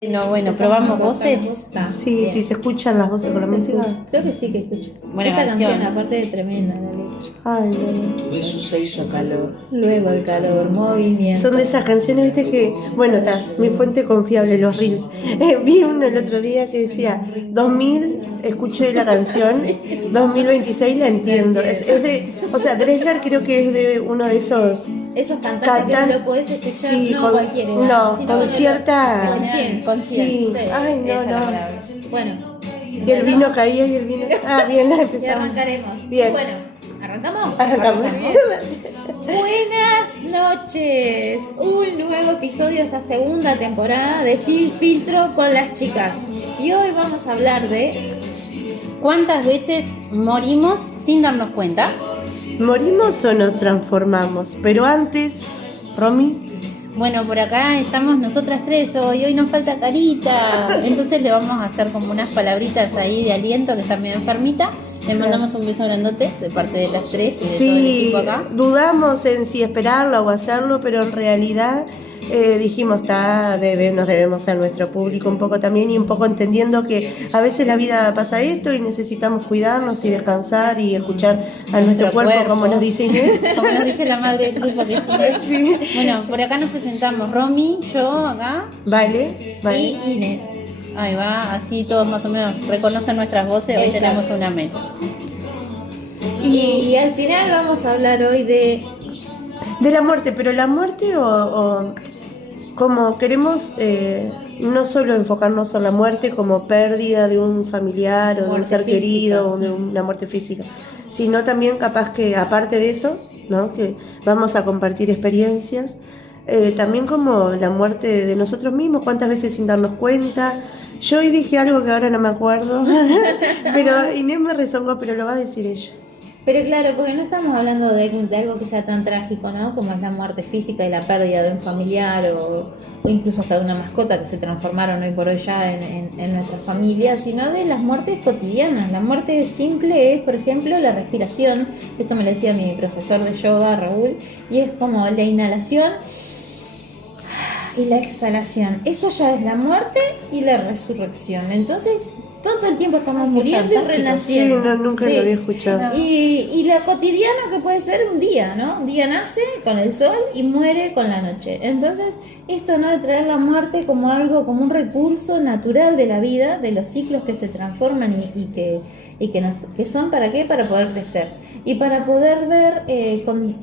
No, bueno, Esa probamos cosa me voces. gusta. Sí, Bien. sí, se escuchan las voces con la Se música. escucha. Creo que sí que escucha. Buena Esta canción. canción, aparte de tremenda la letra. Ay, no. Eso se hizo calor. Luego el calor, movimiento. Son de esas canciones, viste, que, bueno, está, mi fuente confiable, los reels. Vi uno el otro día que decía, 2000, escuché la canción, 2026 la entiendo. Es de, o sea, Dresler creo que es de uno de esos Esos cantantes que lo podés escuchar, sí, no con, cualquier edad, no, sino con cuando cierta conciencia. sí. Ay, Esa no, es la no. palabra. Bueno, Y el vino caía y el vino. Ah, bien, y empezamos. arrancaremos. Bien. Bueno, ¿arrancamos? Arrancamos. Buenas noches. Un nuevo episodio de esta segunda temporada de Sin Filtro con las chicas. Y hoy vamos a hablar de... ¿Cuántas veces morimos sin darnos cuenta? ¿Morimos o nos transformamos? Pero antes, Romy. Bueno, por acá estamos nosotras tres hoy nos falta Carita. Entonces le vamos a hacer como unas palabritas ahí de aliento, que está medio enfermita. Le mandamos un beso grandote de parte de las tres y de todo el Sí, equipo acá. dudamos en si esperarlo o hacerlo, pero en realidad dijimos, nos debemos a nuestro público un poco también y un poco entendiendo que a veces la vida pasa esto y necesitamos cuidarnos y descansar y escuchar a nuestro cuerpo, como nos dice Inés. Como nos dice la madre del grupo que es Inés. Sí. Bueno, por acá nos presentamos Romy, yo acá Vale. Y Inés. ahí va, así todos más o menos reconocen nuestras voces, hoy Exacto. tenemos una menos. Y al final vamos a hablar hoy de... De la muerte, pero la muerte o como queremos no solo enfocarnos en la muerte como pérdida de un familiar o de un Muerte ser física. querido o de una muerte física, sino también capaz que aparte de eso, ¿no? Que vamos a compartir experiencias, también como la muerte de nosotros mismos, cuántas veces sin darnos cuenta. Yo hoy dije algo que ahora no me acuerdo, pero Inés me rezongó, pero lo va a decir ella. Pero claro, porque no estamos hablando de algo que sea tan trágico, ¿no? Como es la muerte física y la pérdida de un familiar o incluso hasta de una mascota que se transformaron hoy por hoy ya en nuestra familia, sino de las muertes cotidianas. La muerte simple es, por ejemplo, la respiración. Esto me lo decía mi profesor de yoga, Raúl, y es como la inhalación y la exhalación. Eso ya es la muerte y la resurrección. Entonces, todo el tiempo estamos muriendo y fantástico. Sí, renaciendo. no, nunca Sí. lo había escuchado. Y la cotidiana que puede ser un día, ¿no? Un día nace con el sol y muere con la noche. Entonces, esto, ¿no? De traer la muerte como algo, como un recurso natural de la vida, de los ciclos que se transforman que son ¿para qué? Para poder crecer. Y para poder ver,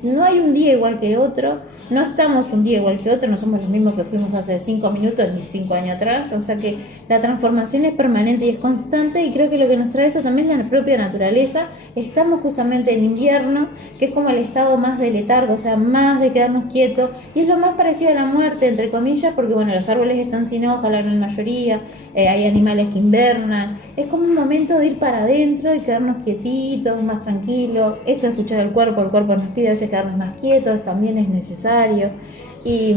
no hay un día igual que otro, no estamos un día igual que otro, no somos los mismos que fuimos hace 5 minutos ni 5 años atrás, o sea que la transformación es permanente y es constante y creo que lo que nos trae eso también es la propia naturaleza. Estamos justamente en invierno, que es como el estado más de letargo, o sea, más de quedarnos quietos, y es lo más parecido a la muerte, entre comillas, porque bueno, los árboles están sin hoja, la gran mayoría, hay animales que invernan, es como un momento de ir para adentro y quedarnos quietitos, más tranquilos. Esto de escuchar al cuerpo nos pide a veces quedarnos más quietos, también es necesario. Y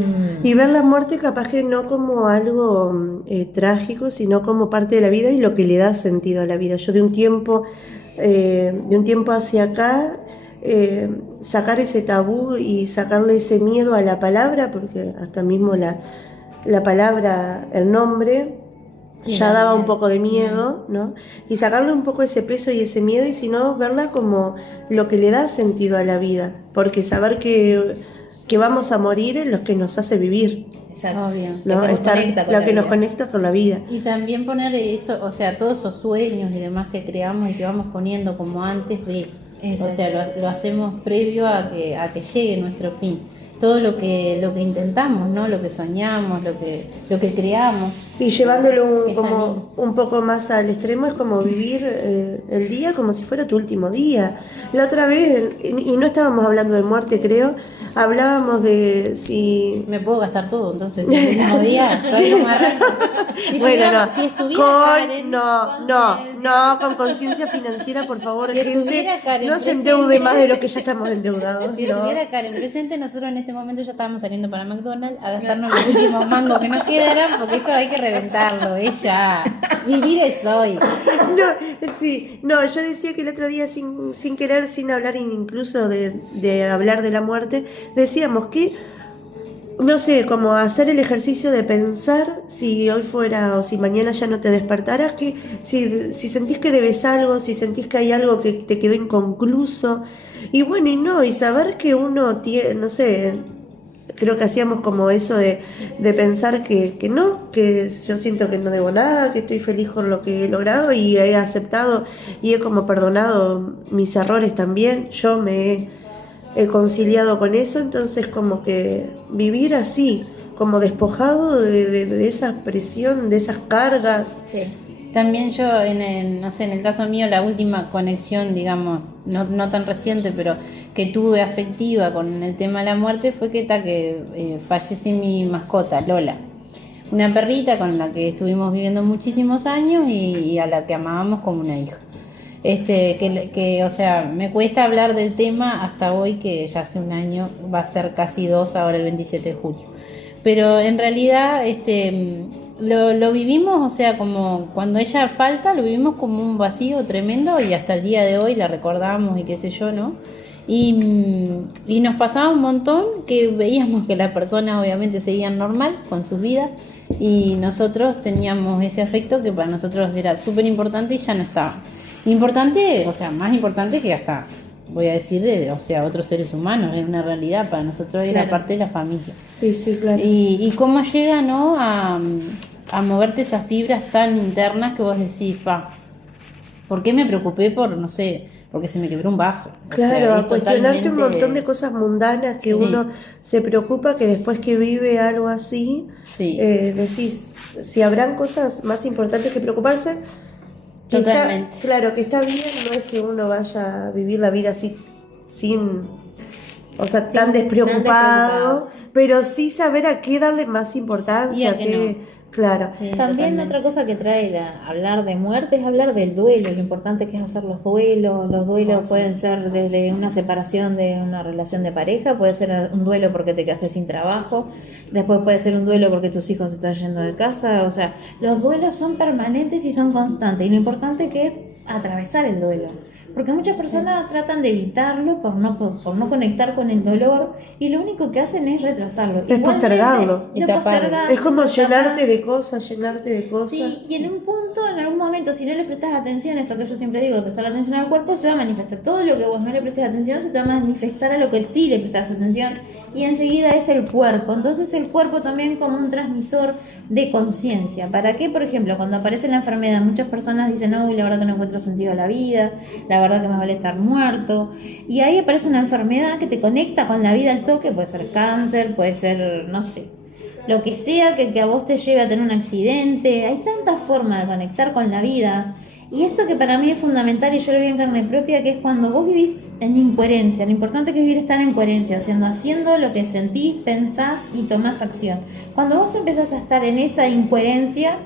ver la muerte capaz que no como algo trágico, sino como parte de la vida y lo que le da sentido a la vida. Yo de un tiempo hacia acá, sacar ese tabú y sacarle ese miedo a la palabra, porque hasta mismo la palabra, el nombre, Sí, ya da daba miedo. un poco de miedo, ¿no? Y sacarle un poco ese peso y ese miedo, y si no, verla como lo que le da sentido a la vida, porque saber que vamos a morir es lo que nos hace vivir, Exacto. Obvio. ¿no? Lo que nos conecta con lo la que nos vida. conecta con la vida. Y también poner eso, o sea, todos esos sueños y demás que creamos y que vamos poniendo como antes de, Exacto. o sea, lo hacemos previo a que llegue nuestro fin. Todo lo que intentamos, ¿no? Lo que soñamos, lo que creamos. Y llevándolo Está lindo. un poco más al extremo, es como vivir el día como si fuera tu último día. La otra vez, y no estábamos hablando de muerte, creo, hablábamos de si... Me puedo gastar todo, entonces, el último día, soy como arranco. Si Bueno, estuviera- no, si estuviera Karen, no, con conciencia financiera, por favor, Si gente, estuviera Karen no se presente. endeude más de lo que ya estamos endeudados. Si ¿no? estuviera Karen presente, nosotros en este momento ya estábamos saliendo para McDonald's a gastarnos los últimos mangos que nos quedaran, porque esto hay que reventarlo, ella. Vivir es hoy. No, sí, no, yo decía que el otro día sin querer, sin hablar incluso de hablar de la muerte, decíamos que no sé, como hacer el ejercicio de pensar si hoy fuera o si mañana ya no te despertaras, que si sentís que debes algo, si sentís que hay algo que te quedó inconcluso, y bueno, y saber que uno tiene, no sé, creo que hacíamos como eso de pensar que no, que yo siento que no debo nada, que estoy feliz con lo que he logrado y he aceptado y he como perdonado mis errores también, yo me he conciliado con eso, entonces como que vivir así, como despojado de esa presión, de esas cargas. Sí. También yo, no sé, en el caso mío, la última conexión, digamos, no tan reciente, pero que tuve afectiva con el tema de la muerte fue que fallece mi mascota, Lola. Una perrita con la que estuvimos viviendo muchísimos años y a la que amábamos como una hija. O sea, me cuesta hablar del tema hasta hoy, que ya hace un año, va a ser casi 2 ahora el 27 de julio. Pero en realidad lo vivimos, o sea, como cuando ella falta, lo vivimos como un vacío tremendo y hasta el día de hoy la recordamos y qué sé yo, ¿no? Y nos pasaba un montón que veíamos que las personas obviamente seguían normal con sus vidas y nosotros teníamos ese afecto que para nosotros era súper importante y ya no estaba. Importante, o sea, más importante que hasta, voy a decir, o sea, otros seres humanos, es una realidad, para nosotros era Claro. parte de la familia. Sí, claro. Y cómo llega, ¿no?, a moverte esas fibras tan internas que vos decís, ¿por qué me preocupé por, no sé, porque se me quebró un vaso? Claro, a cuestionarte un totalmente... montón de cosas mundanas que Sí. uno se preocupa, que después que vive algo así, Sí. Decís, si habrán cosas más importantes que preocuparse. Que Totalmente. claro, que está bien, no es que uno vaya a vivir la vida así sin, o sea, tan despreocupado, pero sí saber a qué darle más importancia, Y a qué no. Claro. Sí, También totalmente. otra cosa que trae hablar de muerte es hablar del duelo, lo importante que es hacer los duelos. Los duelos pueden ser desde una separación de una relación de pareja, puede ser un duelo porque te quedaste sin trabajo, después puede ser un duelo porque tus hijos se están yendo de casa, o sea, los duelos son permanentes y son constantes y lo importante que es atravesar el duelo. Porque muchas personas tratan de evitarlo por no conectar con el dolor y lo único que hacen es retrasarlo. Es postergarlo. Y taparlo. Es como llenarte de cosas. Sí, y en un punto, en algún momento, si no le prestas atención, esto que yo siempre digo, de prestar atención al cuerpo, se va a manifestar. Todo lo que vos no le prestes atención se te va a manifestar a lo que sí le prestas atención y enseguida es el cuerpo. Entonces el cuerpo también como un transmisor de conciencia. ¿Para qué? Por ejemplo, cuando aparece la enfermedad, muchas personas dicen, no, la verdad que no encuentro sentido a la vida, la verdad que más vale estar muerto. Y ahí aparece una enfermedad que te conecta con la vida al toque, puede ser cáncer, puede ser, no sé, lo que sea que a vos te lleve a tener un accidente. Hay tantas formas de conectar con la vida. Y esto que para mí es fundamental y yo lo vi en carne propia, que es cuando vos vivís en incoherencia. Lo importante que es vivir estar en coherencia, haciendo lo que sentís, pensás y tomás acción. Cuando vos empezás a estar en esa incoherencia,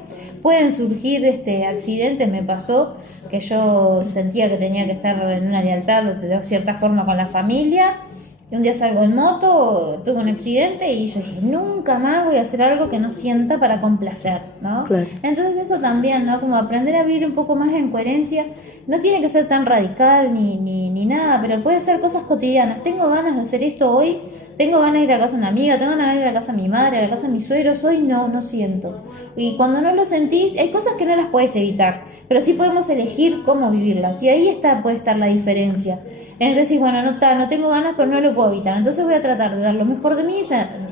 pueden surgir accidentes. Me pasó que yo sentía que tenía que estar en una lealtad de cierta forma con la familia. Y un día salgo en moto, tuve un accidente y yo dije, nunca más voy a hacer algo que no sienta para complacer, ¿no? Claro. Entonces eso también, ¿no? Como aprender a vivir un poco más en coherencia. No tiene que ser tan radical ni nada, pero puede ser cosas cotidianas. Tengo ganas de hacer esto hoy, tengo ganas de ir a casa de una amiga, tengo ganas de ir a la casa de mi madre, a la casa de mis suegros, hoy no siento. Y cuando no lo sentís, hay cosas que no las puedes evitar, pero sí podemos elegir cómo vivirlas. Y ahí puede estar la diferencia. Es decir, bueno, no tengo ganas, pero no lo puedo evitar. Entonces voy a tratar de dar lo mejor de mí,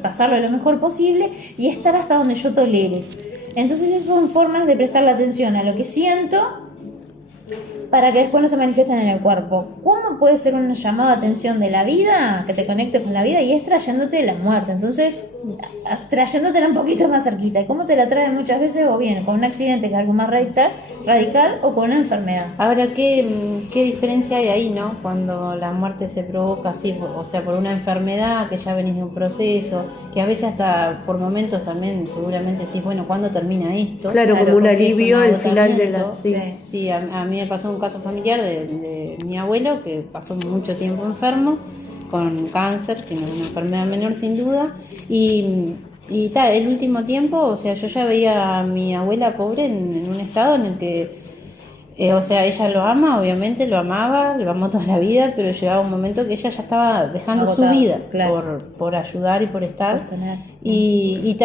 pasarlo lo mejor posible y estar hasta donde yo tolere. Entonces esas son formas de prestarle atención a lo que siento para que después no se manifiesten en el cuerpo. ¿Cómo puede ser un llamado de atención de la vida, que te conecte con la vida? Y es trayéndote de la muerte. Entonces, trayéndotela un poquito más cerquita. ¿Y cómo te la traen muchas veces? O bien con un accidente, que es algo más radical, o con una enfermedad. Ahora, ¿qué diferencia hay ahí, no? Cuando la muerte se provoca así, o sea, por una enfermedad, que ya venís de un proceso, que a veces hasta por momentos también seguramente decís, bueno, ¿cuándo termina esto? Claro, como un porque es alivio un al final de la... agotamiento. Sí, a mí me pasó un caso familiar de mi abuelo, que pasó mucho tiempo enfermo, con cáncer, que no es una enfermedad menor sin duda, y el último tiempo, o sea, yo ya veía a mi abuela pobre en un estado en el que O sea, ella lo ama, obviamente lo amaba, lo amó toda la vida, pero llegaba un momento que ella ya estaba dejando Agotada, su vida claro. por ayudar y por estar. Sostener. Y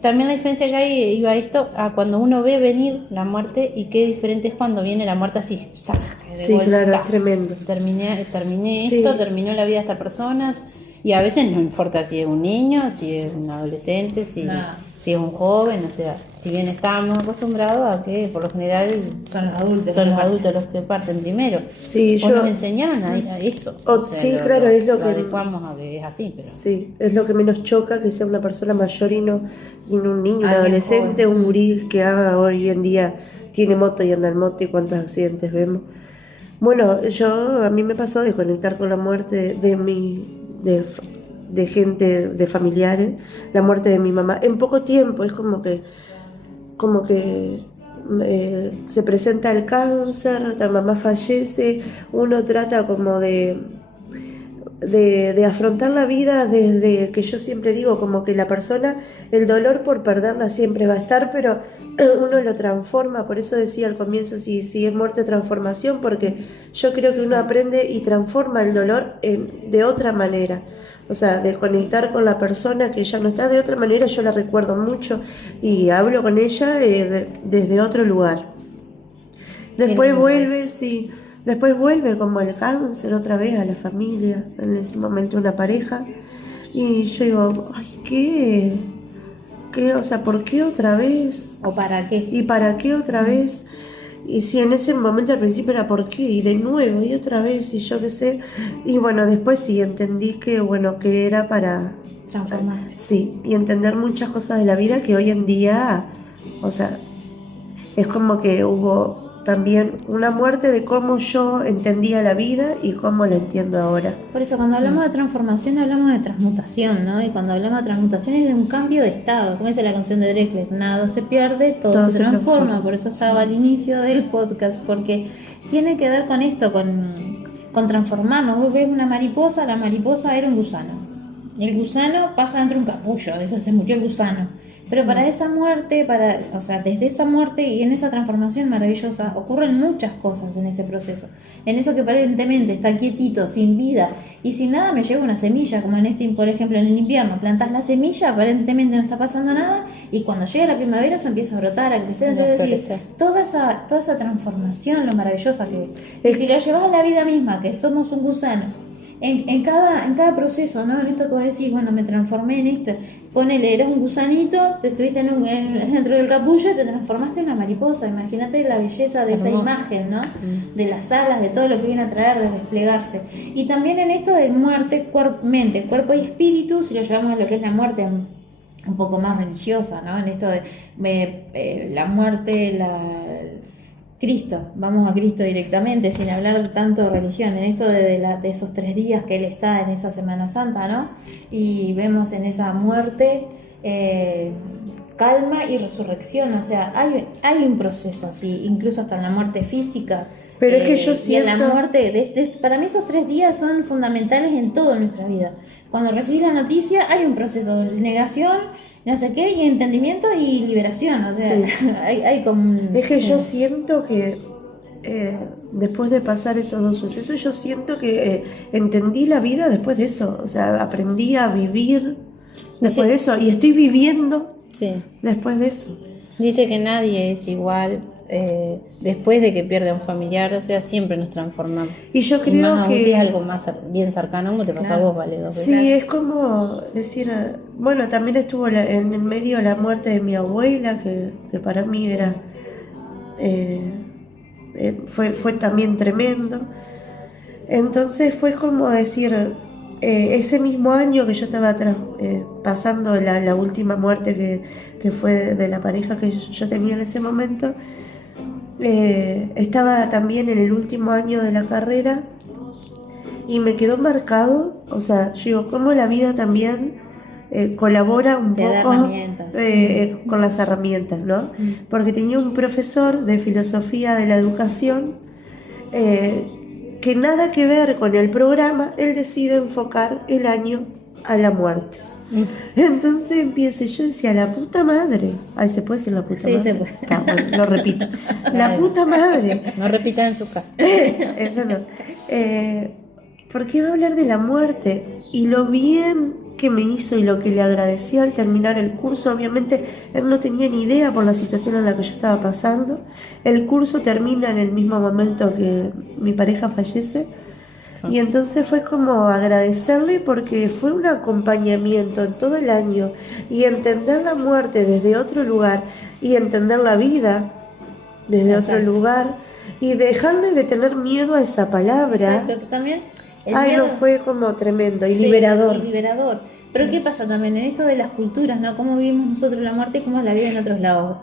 también la diferencia que hay, iba a esto, a cuando uno ve venir la muerte y qué diferente es cuando viene la muerte así. ¡Sac! De Sí, golpe, claro, ¡tac! es tremendo. Terminé Sí. esto, terminó la vida de esta persona. Y a veces no importa si es un niño, si es un adolescente, si es un joven, o sea, si bien estamos acostumbrados a que por lo general Son los adultos. son los adultos los que parten primero. Sí, O nos enseñaron a eso. Sí, claro, es lo que adecuamos a que es así, pero sí, es lo que menos choca que sea una persona mayor y no un niño, un Alguien adolescente, joven. un gurí que haga hoy en día tiene moto y anda en moto y cuántos accidentes vemos. Bueno, a mí me pasó de conectar con la muerte de gente, de familiares, la muerte de mi mamá en poco tiempo. Es como que se presenta el cáncer, la mamá fallece, uno trata como de afrontar la vida desde que yo siempre digo, como que la persona, el dolor por perderla siempre va a estar, pero uno lo transforma. Por eso decía al comienzo, si es muerte o transformación, porque yo creo que uno aprende y transforma el dolor de otra manera. O sea, de conectar con la persona que ya no está de otra manera. Yo la recuerdo mucho y hablo con ella desde otro lugar. Después vuelve, sí, después vuelve como el cáncer otra vez a la familia, en ese momento una pareja, y yo digo, ay, ¿qué? O sea, ¿por qué otra vez? ¿O para qué? ¿Y para qué otra vez? Y si en ese momento al principio era por qué, y de nuevo, y otra vez, y yo qué sé, y bueno, después sí entendí que, bueno, que era para Transformarte. sí, y entender muchas cosas de la vida que hoy en día, o sea, es como que hubo también una muerte de cómo yo entendía la vida y cómo la entiendo ahora. Por eso cuando hablamos de transformación hablamos de transmutación, ¿no? Y cuando hablamos de transmutación es de un cambio de estado. Como dice la canción de Drexler, nada se pierde, todo se transforma. Por eso estaba al inicio del podcast, porque tiene que ver con esto, con transformarnos. Vos ves una mariposa, la mariposa era un gusano. El gusano pasa dentro de un capullo, se murió el gusano. Pero para esa muerte, o sea, desde esa muerte y en esa transformación maravillosa, ocurren muchas cosas en ese proceso. En eso que aparentemente está quietito, sin vida y sin nada, me lleva una semilla, como por ejemplo, en el invierno. Plantás la semilla, aparentemente no está pasando nada, y cuando llega la primavera eso empieza a brotar, a crecer. Entonces, decir, toda esa transformación, lo maravillosa que es. Y si lo llevas a la vida misma, que somos un gusano, en cada proceso, ¿no? En esto que vos decís, bueno, me transformé en esto. Ponele, eras un gusanito, estuviste dentro del capullo y te transformaste en una mariposa. Imagínate la belleza de esa imagen, ¿no? De las alas, de todo lo que viene a traer, de desplegarse. Y también en esto de muerte, mente, cuerpo y espíritu, si lo llevamos a lo que es la muerte un poco más religiosa, ¿no? En esto de la muerte, Cristo, vamos a Cristo directamente, sin hablar tanto de religión, en esto de esos 3 días que Él está en esa Semana Santa, ¿no? Y vemos en esa muerte calma y resurrección, o sea, hay un proceso así, incluso hasta en la muerte física. Pero es que yo siento... Y en la muerte, para mí esos 3 días son fundamentales en toda nuestra vida. Cuando recibís la noticia hay un proceso de negación, no sé qué, y entendimiento y liberación, o sea, sí. hay como es que yo siento que después de pasar esos 2 sucesos, yo siento que entendí la vida después de eso, o sea, aprendí a vivir después de eso, y estoy viviendo después de eso. Dice que nadie es igual después de que pierde a un familiar, o sea, siempre nos transformamos. Y yo creo más que si es algo más bien cercano, como te pasó a vos, Vale, 2 veces. Sí, es como decir, bueno, también estuvo en el medio la muerte de mi abuela, que para mí era fue también tremendo. Entonces fue como decir, ese mismo año que yo estaba pasando la última muerte que fue de la pareja que yo tenía en ese momento, estaba también en el último año de la carrera y me quedó marcado, o sea, yo digo, cómo la vida también colabora un poco con las herramientas, ¿no? Porque tenía un profesor de filosofía de la educación que nada que ver con el programa, él decide enfocar el año a la muerte. Entonces empieza, yo decía, la puta madre. Ay, ¿se puede decir la puta madre? Sí, se puede. Ah, bueno, lo repito. La puta madre. No repitan en su casa. Eso no. ¿Por qué va a hablar de la muerte? Y lo bien que me hizo y lo que le agradecí al terminar el curso, obviamente él no tenía ni idea por la situación en la que yo estaba pasando. El curso termina en el mismo momento que mi pareja fallece. Y entonces fue como agradecerle porque fue un acompañamiento en todo el año y entender la muerte desde otro lugar y entender la vida desde otro lugar y dejarle de tener miedo a esa palabra. Exacto, que también el Ay, miedo no, fue como tremendo y sí, liberador. y liberador. Pero ¿qué pasa también en esto de las culturas, ¿no? ¿Cómo vivimos nosotros la muerte y cómo la viven en otros lados?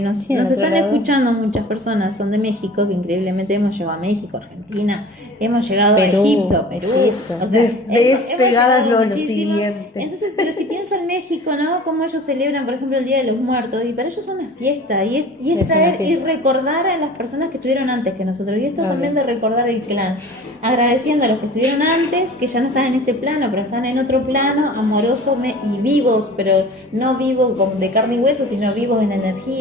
Nos están escuchando muchas personas, son de México, que increíblemente hemos llegado a México, Argentina, hemos llegado Perú, a Egipto, Egipto. o sea, Ves pegadas llegado lo muchísimo. siguiente. Entonces, pero si pienso en México, ¿no? Cómo ellos celebran, por ejemplo, el Día de los Muertos, y para ellos es una fiesta, y es Es traer una y fiesta. recordar a las personas que estuvieron antes que nosotros, y esto Obvio. también de recordar el clan, agradeciendo a los que estuvieron antes, que ya no están en este plano, pero están en otro plano, amoroso y vivos, pero no vivos de carne y hueso, sino vivos en energía,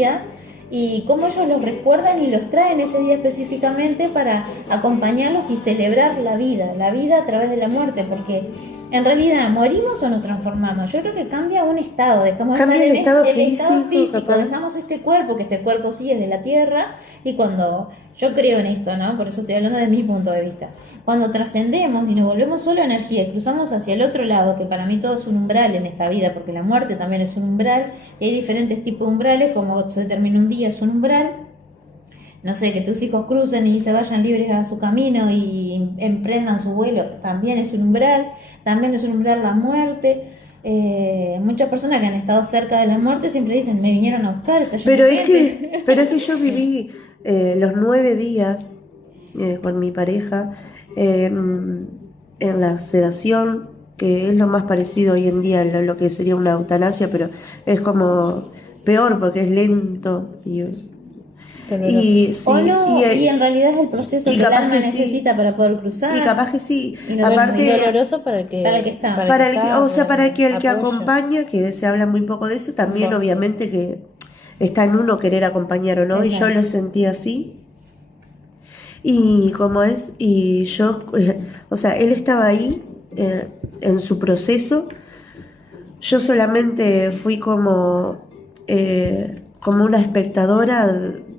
y cómo ellos los recuerdan y los traen ese día específicamente para acompañarlos y celebrar la vida a través de la muerte, porque en realidad morimos o nos transformamos. Yo creo que cambia un estado, dejamos Cambia de el estar estado en el estado físico, físico, capaz. dejamos este cuerpo, que este cuerpo sí es de la tierra, y cuando yo creo en esto, ¿no? Por eso estoy hablando de mi punto de vista. Cuando trascendemos y nos volvemos solo energía y cruzamos hacia el otro lado, que para mí todo es un umbral en esta vida, porque la muerte también es un umbral, y hay diferentes tipos de umbrales, como se termina un día es un umbral, no sé, que tus hijos crucen y se vayan libres a su camino y emprendan su vuelo, también es un umbral la muerte. Muchas personas que han estado cerca de la muerte siempre dicen, me vinieron a buscar, está lleno de gente. Pero es que yo viví los 9 días con mi pareja en la sedación, que es lo más parecido hoy en día a lo que sería una eutanasia, pero es como peor porque es lento y sí, O no, y en realidad es el proceso y que el capaz alma que sí. necesita para poder cruzar. Y capaz que sí, Y no aparte Muy doloroso para el que está. para el que, o sea, para que el que apoya. acompaña, que se habla muy poco de eso, también Ujú. obviamente que está en uno querer acompañar o no, y yo Exacto. lo sentí así. Y como es, y yo, o sea, él estaba ahí en su proceso, yo solamente fui como una espectadora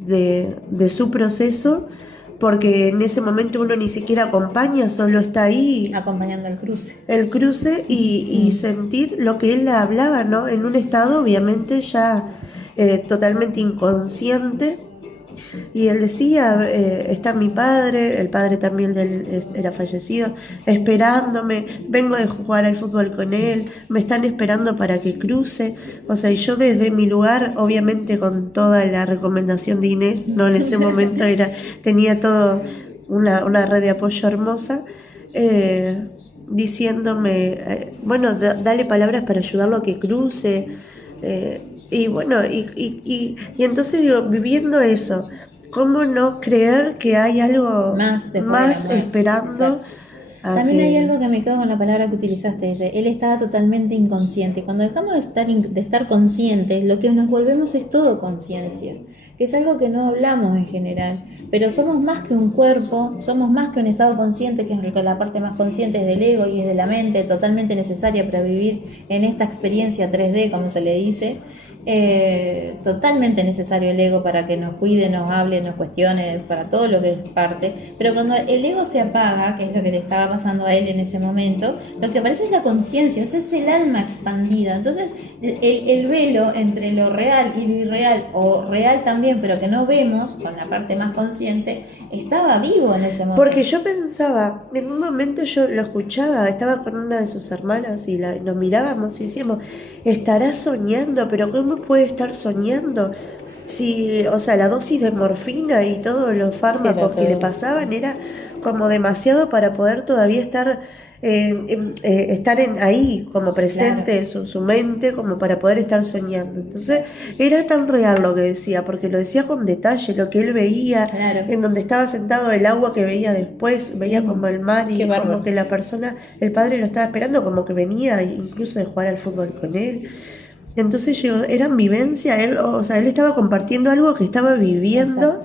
de su proceso, porque en ese momento uno ni siquiera acompaña, solo está ahí Acompañando el cruce. el cruce y sentir lo que él hablaba, ¿no? En un estado obviamente ya totalmente inconsciente. Y él decía, está mi padre, el padre también de él era fallecido, esperándome, vengo de jugar al fútbol con él, me están esperando para que cruce. O sea, y yo desde mi lugar, obviamente con toda la recomendación de Inés, no en ese momento tenía todo una red de apoyo hermosa, diciéndome, bueno, dale palabras para ayudarlo a que cruce. Y bueno, y entonces digo, viviendo eso, ¿cómo no creer que hay algo Más después más de la muerte? esperando? Exacto. a También que- hay algo que me quedo con la palabra que utilizaste, él estaba totalmente inconsciente. Cuando dejamos de estar conscientes, lo que nos volvemos es todo conciencia, que es algo que no hablamos en general, pero somos más que un cuerpo, somos más que un estado consciente, que es la parte más consciente es del ego y es de la mente, totalmente necesaria para vivir en esta experiencia 3D, como se le dice. Totalmente necesario el ego para que nos cuide, nos hable, nos cuestione, para todo lo que es parte. Pero cuando el ego se apaga, que es lo que le estaba pasando a él en ese momento, lo que aparece es la conciencia, es el alma expandida. Entonces el velo entre lo real y lo irreal, o real también pero que no vemos con la parte más consciente, estaba vivo en ese momento. Porque yo pensaba, en un momento yo lo escuchaba, estaba con una de sus hermanas y nos mirábamos y decíamos, estará soñando, pero ¿cómo puede estar soñando? Si, o sea, la dosis de morfina y todos los fármacos Sí, que le todo. pasaban era como demasiado para poder todavía estar estar ahí como presente su mente como para poder estar soñando. Entonces era tan real lo que decía, porque lo decía con detalle, lo que él veía, en donde estaba sentado, el agua que veía después, veía como el mar y como que la persona, el padre lo estaba esperando, como que venía incluso de jugar al fútbol con él. Entonces eran vivencia, él estaba compartiendo algo que estaba viviendo,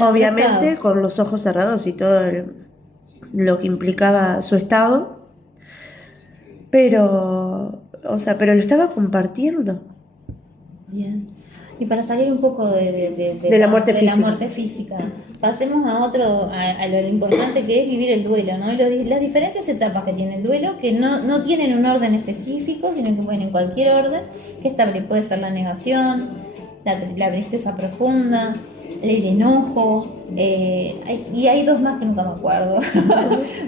obviamente con los ojos cerrados y todo lo que implicaba su estado, pero lo estaba compartiendo. Bien. Y para salir un poco de la muerte física, pasemos a lo importante que es vivir el duelo, ¿no? Y las diferentes etapas que tiene el duelo, que no tienen un orden específico, sino que pueden en cualquier orden, que puede ser la negación, la tristeza profunda, el enojo, y hay dos más que nunca me acuerdo.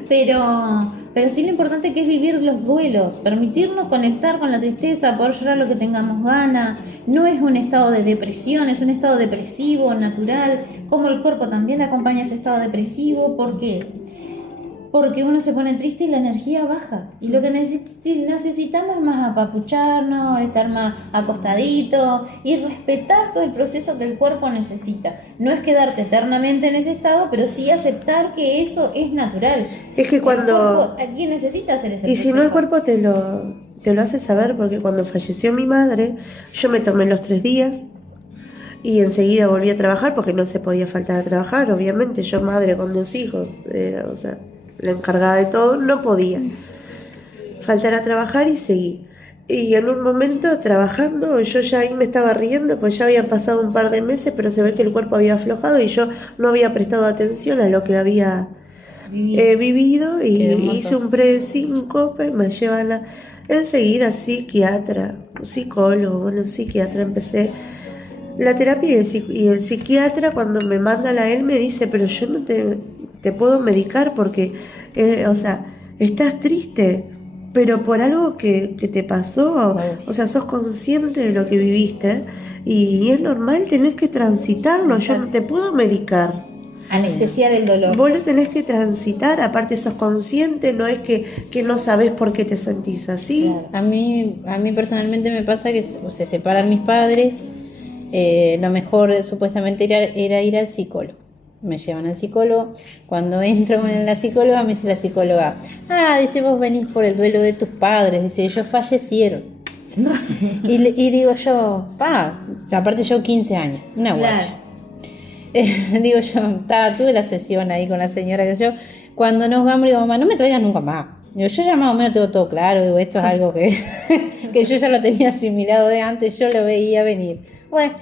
pero sí lo importante que es vivir los duelos, permitirnos conectar con la tristeza, poder llorar lo que tengamos ganas. No es un estado de depresión, es un estado depresivo, natural, como el cuerpo también acompaña ese estado depresivo. ¿Por qué? Porque uno se pone triste y la energía baja. Y lo que necesitamos es más apapucharnos, estar más acostadito y respetar todo el proceso que el cuerpo necesita. No es quedarte eternamente en ese estado, pero sí aceptar que eso es natural. Es que cuando... Alguien necesita hacer ese y proceso. si no, el cuerpo te lo hace saber, porque cuando falleció mi madre, yo me tomé los 3 días y enseguida volví a trabajar, porque no se podía faltar a trabajar, obviamente. Yo, madre con 2 hijos, la encargada de todo, no podía faltar a trabajar y seguí. Y en un momento trabajando, yo ya ahí me estaba riendo, pues ya habían pasado un par de meses, pero se ve que el cuerpo había aflojado y yo no había prestado atención a lo que había vivido, y hice un pre-síncope. Me llevan enseguida psiquiatra, psicólogo, psiquiatra. Empecé la terapia y el psiquiatra, cuando me mandan a él, me dice: pero yo no te puedo medicar porque, estás triste, pero por algo que te pasó, sos consciente de lo que viviste y es normal, tenés que transitarlo. Yo no te puedo medicar. Anestesiar el dolor. Vos lo tenés que transitar, aparte sos consciente, no es que no sabés por qué te sentís así. Claro. A mí personalmente me pasa que se separan mis padres. Lo mejor supuestamente era ir al psicólogo. Me llevan al psicólogo. Cuando entro en la psicóloga, me dice la psicóloga: dice, vos venís por el duelo de tus padres, dice, ellos fallecieron. y digo yo, aparte yo 15 años, una guacha. Digo yo, tuve la sesión ahí con la señora, que yo, cuando nos vamos, digo: mamá, no me traigan nunca más. Digo, yo ya más o menos tengo todo claro, digo, esto es algo que yo ya lo tenía asimilado de antes, yo lo veía venir. Bueno,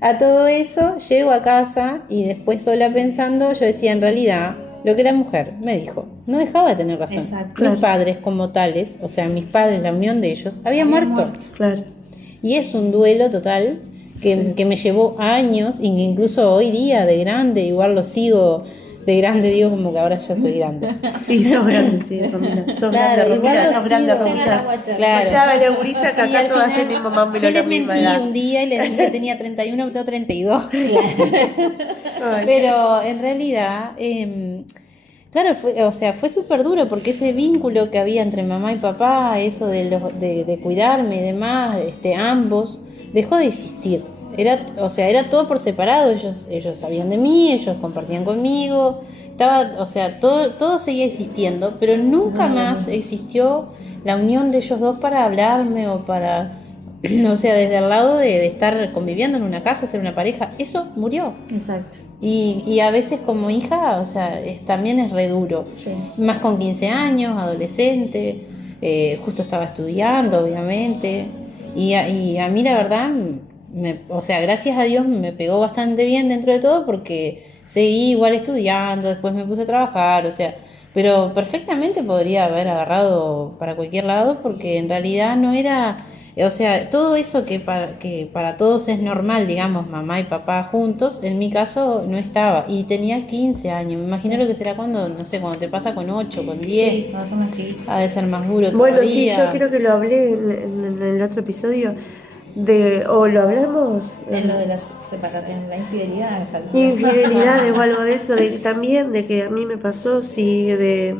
a todo eso llego a casa y después, sola pensando, yo decía, en realidad, lo que la mujer me dijo, no dejaba de tener razón. Exacto. Mis padres como tales, o sea, mis padres, la unión de ellos, había muerto. Claro. Y es un duelo total que me llevó años, y que incluso hoy día, de grande, igual lo sigo. De grande digo como que ahora ya soy grande. Y sos grande, sí, Romina. Sos grande, Romina. Sos grande, Romina. Claro. Estaba la gurisa que acá todas tenemos más o menos yo les la misma mentí edad. un día y les dije que tenía 31, tengo 32. Pero en realidad, claro, fue súper duro, porque ese vínculo que había entre mamá y papá, eso de cuidarme y demás, ambos, dejó de existir. Era todo por separado. Ellos sabían de mí, ellos compartían conmigo, todo seguía existiendo, pero nunca más existió la unión de ellos dos para hablarme o para, desde el lado de estar conviviendo en una casa, ser una pareja. Eso murió. Exacto. Y a veces como hija, también es re duro. Sí. Más con 15 años, adolescente, justo estaba estudiando, obviamente, y a mí la verdad, gracias a Dios me pegó bastante bien dentro de todo, porque seguí igual estudiando, después me puse a trabajar, pero perfectamente podría haber agarrado para cualquier lado, porque en realidad no era, todo eso que para todos es normal, digamos, mamá y papá juntos, en mi caso no estaba, y tenía 15 años, me imagino lo que será cuando te pasa con 8, con 10. Sí, cuando son más chiquitos. Ha de ser más duro todavía. Bueno, sí, yo creo que lo hablé en el otro episodio, o lo hablamos en lo de la separación, la infidelidad, infidelidades o algo de eso, también de que a mí me pasó, sí, de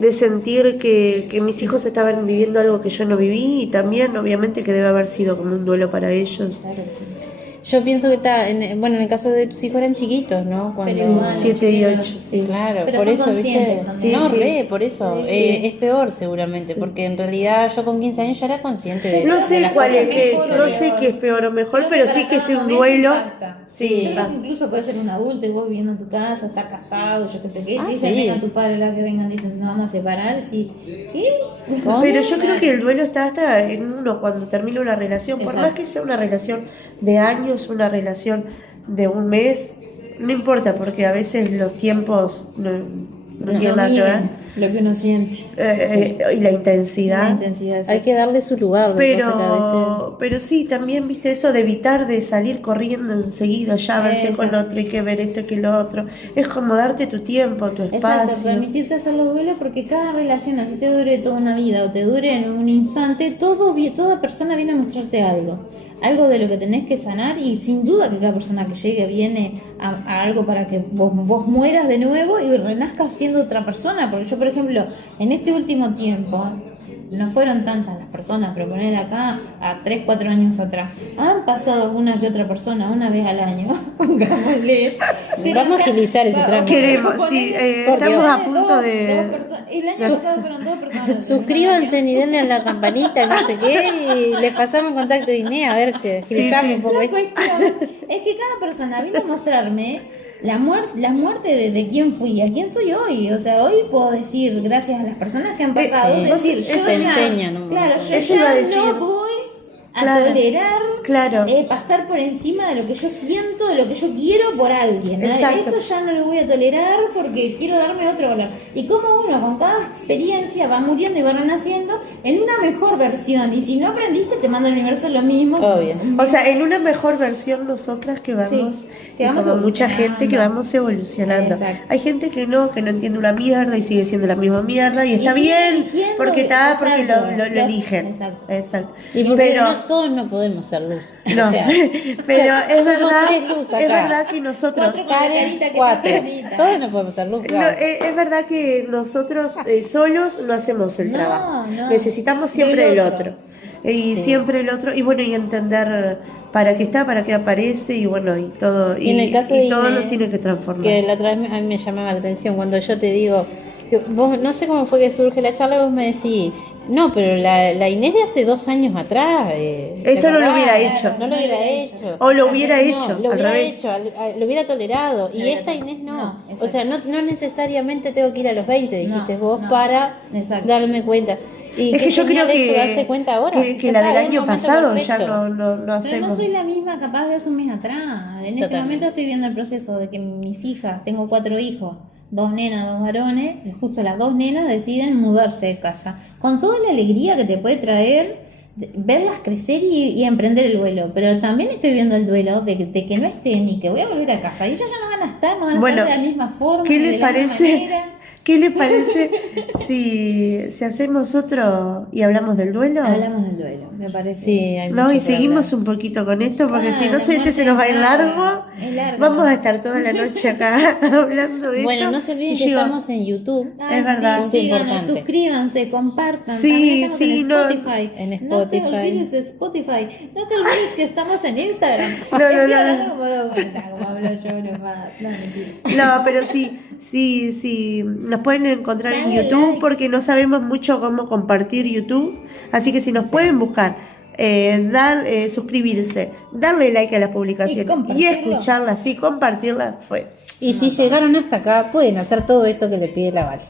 de sentir que mis hijos estaban viviendo algo que yo no viví, y también obviamente que debe haber sido como un duelo para ellos. Claro que sí. Yo pienso que bueno, en el caso de tus hijos eran chiquitos, ¿no? Cuando... Pero igual, 7 y 8, Sí, claro, Pero por son eso, conscientes ¿viste? también. No, Sí, sí. por eso. Sí. Es peor seguramente, porque en realidad yo con 15 años ya era consciente de No de sé las cuál cosas es, que que, mejor no o sé peor. qué es peor o mejor, Creo pero para sí que cada es un momento duelo. impacta. Sí. Yo creo que incluso puede ser un adulto y vos viviendo en tu casa, estás casado, yo qué sé qué, Ah, te dicen, sí. vengan tus padres, las que vengan, dicen, nos vamos a separar, sí. ¿Qué? ¿Cómo? Pero yo creo que el duelo está hasta en uno cuando termina una relación, por Exacto. más que sea una relación de años, una relación de un mes, no importa, porque a veces los tiempos no tienen nada que ver. Lo que uno siente. Y la intensidad. La intensidad. Hay que darle su lugar, lo que pasa que a veces... Pero sí, también viste eso de evitar de salir corriendo enseguida, ya verse con Exacto. otro y que ver esto y que lo otro. Es como darte tu tiempo, tu Exacto, espacio. permitirte hacer los duelos porque cada relación, así te dure toda una vida o te dure en un instante, toda persona viene a mostrarte algo de lo que tenés que sanar, y sin duda que cada persona que llegue viene a algo para que vos mueras de nuevo y renazcas siendo otra persona. Porque yo, por ejemplo, en este último tiempo, no fueron tantas las personas, pero poner de acá a 3, 4 años atrás, han pasado una que otra persona una vez al año, pongámosle. Vamos a agilizar ese trámite. Queremos, sí, estamos a punto de... El año pasado fueron 2 personas. Suscríbanse y denle a la campanita, no sé qué, y les pasamos contacto a Inés a ver si agilizamos un poco La esto. cuestión es que cada persona vino a mostrarme la muerte de quién fui, a quién soy hoy. O sea, hoy puedo decir, gracias a las personas que han pasado, sí. decir, Eso yo se ya, enseña, ¿no? claro, yo Eso iba a ya decir. no voy a Claro. tolerar Claro. pasar por encima de lo que yo siento, de lo que yo quiero por alguien. Exacto. Esto ya no lo voy a tolerar porque quiero darme otro valor. Y como uno con cada experiencia va muriendo y va renaciendo en una mejor versión. Y si no aprendiste, te manda el universo lo mismo. Obvio. O sea, en una mejor versión nosotras que vamos, Sí, que y vamos como mucha evolucionando. gente que vamos evolucionando. Exacto. Hay gente que no entiende una mierda y sigue siendo la misma mierda y está sigue bien, eligiendo, porque está, porque lo exacto. eligen. Exacto. Y porque Pero, todos no podemos ser luz. no, O sea, pero es somos verdad, 3 luz acá. es verdad que nosotros... 4 con la Karen, carita que 4. te permita. Todos no podemos ser luz. No, claro. es verdad que nosotros solos no hacemos el No, trabajo. no. Necesitamos siempre Del el otro. otro. Y Sí. siempre el otro. Y bueno, y entender para qué está, para qué aparece, y bueno, y todo. Y en el caso de todo Inés, nos tiene que transformar. Que la otra vez a mí me llamaba la atención cuando yo te digo, que vos, no sé cómo fue que surge la charla, y vos me decís, no, pero la Inés de hace 2 años atrás. Esto no lo hubiera Claro, hecho. No lo hubiera hecho. O lo hubiera No, hecho, lo al hubiera revés. hecho, lo hubiera tolerado. Y hubiera esta tolerado. Inés no. No, O exacto. sea, no necesariamente tengo que ir a los 20, dijiste No, vos, no. para Exacto. darme cuenta. Y Es qué que yo creo genial eso, que, darse cuenta ahora. que Ya la está, del es el año momento pasado ya perfecto. no Pero hacemos. no soy la misma capaz de hace un mes atrás. En este Totalmente. momento estoy viendo el proceso de que mis hijas, tengo 4 hijos, 2 nenas, 2 varones, y justo las 2 nenas deciden mudarse de casa. Con toda la alegría que te puede traer verlas crecer y emprender el duelo. Pero también estoy viendo el duelo de que no estén y que voy a volver a casa. Y ellas ya no van a estar, no van a Bueno, estar de la misma forma. ¿qué ni les de la misma parece? manera. ¿Qué les parece si hacemos otro y hablamos del duelo? Hablamos del duelo, me parece. Sí, hay No, mucho y para seguimos hablar. un poquito con esto, porque Ah, si no la sé, este se nos va a ir muerte es largo. larga, es larga. Vamos a estar toda la noche acá hablando de esto. Bueno, no se olviden y que llego- estamos en YouTube. Ay, Es verdad. sí, síganos, Importante. suscríbanse, compartan. Sí, También estamos sí, en no- Spotify. en No te Spotify. olvides de Spotify. No te olvides que estamos en Instagram. No, no, Estoy no. hablando como hablo yo nomás. No, mentira. No, pero sí, nos pueden encontrar en Dale YouTube like. porque no sabemos mucho cómo compartir YouTube. Así que si nos pueden buscar, suscribirse, darle like a las publicaciones y compartirlo. escucharlas y compartirlas, fue. Y si llegaron hasta acá, pueden hacer todo esto que le pide la Val.